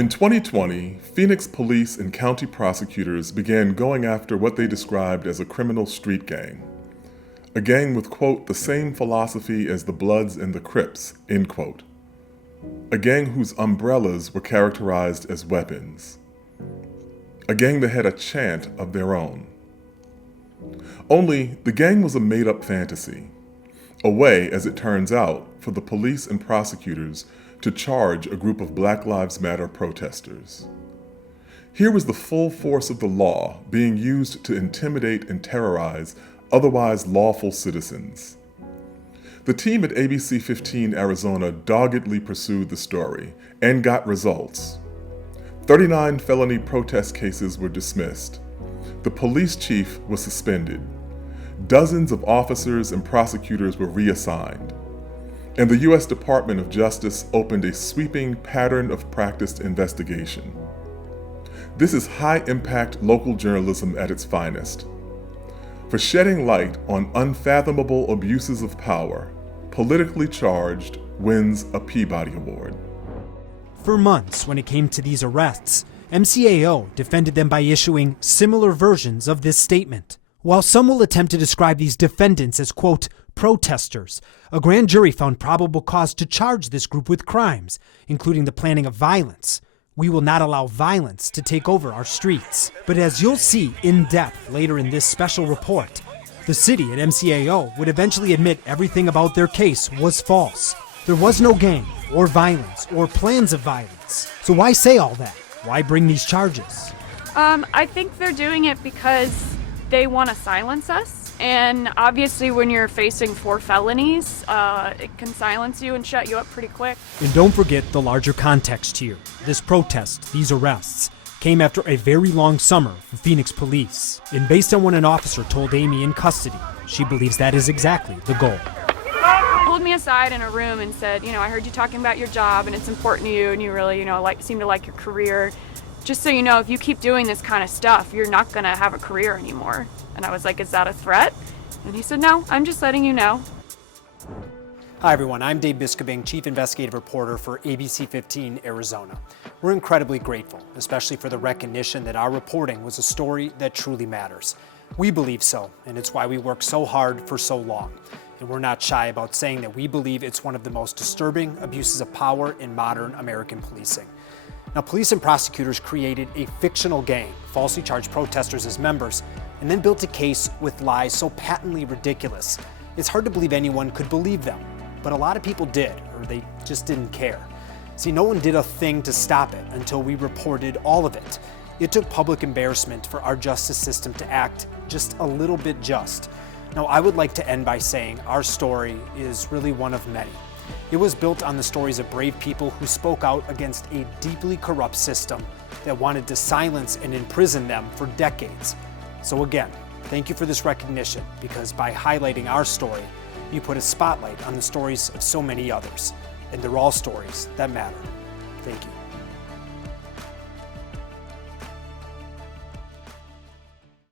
In 2020, Phoenix police and county prosecutors began going after what they described as a criminal street gang. A gang with, quote, the same philosophy as the Bloods and the Crips, end quote. A gang whose umbrellas were characterized as weapons. A gang that had a chant of their own. Only, the gang was a made-up fantasy. A way, as it turns out, for the police and prosecutors to charge a group of Black Lives Matter protesters. Here was the full force of the law being used to intimidate and terrorize otherwise lawful citizens. The team at ABC 15 Arizona doggedly pursued the story and got results. 39 felony protest cases were dismissed. The police chief was suspended. Dozens of officers and prosecutors were reassigned. And the U.S. Department of Justice opened a sweeping pattern of practice investigation. This is high-impact local journalism at its finest. For shedding light on unfathomable abuses of power, Politically Charged wins a Peabody Award. For months, when it came to these arrests, MCAO defended them by issuing similar versions of this statement. While some will attempt to describe these defendants as, quote, protesters, a grand jury found probable cause to charge this group with crimes, including the planning of violence. We will not allow violence to take over our streets. But as you'll see in depth later in this special report, the city and MCAO would eventually admit everything about their case was false. There was no gang or violence or plans of violence. So why say all that? Why bring these charges? I think they're doing it because they want to silence us. And obviously when you're facing 4 felonies, it can silence you and shut you up pretty quick. And don't forget the larger context here. This protest, these arrests, came after a very long summer for Phoenix police. And based on what an officer told Amy in custody, she believes that is exactly the goal. Pulled me aside in a room and said, I heard you talking about your job and it's important to you and you really, seem to like your career. Just so you know, if you keep doing this kind of stuff, you're not going to have a career anymore. And I was like, is that a threat? And he said, no, I'm just letting you know. Hi everyone, I'm Dave Biscobing, Chief Investigative Reporter for ABC 15 Arizona. We're incredibly grateful, especially for the recognition that our reporting was a story that truly matters. We believe so, and it's why we worked so hard for so long. And we're not shy about saying that we believe it's one of the most disturbing abuses of power in modern American policing. Now, police and prosecutors created a fictional gang, falsely charged protesters as members, and then built a case with lies so patently ridiculous, it's hard to believe anyone could believe them. But a lot of people did, or they just didn't care. See, no one did a thing to stop it until we reported all of it. It took public embarrassment for our justice system to act just a little bit just. Now, I would like to end by saying our story is really one of many. It was built on the stories of brave people who spoke out against a deeply corrupt system that wanted to silence and imprison them for decades. So again, thank you for this recognition, because by highlighting our story, you put a spotlight on the stories of so many others, and they're all stories that matter. Thank you.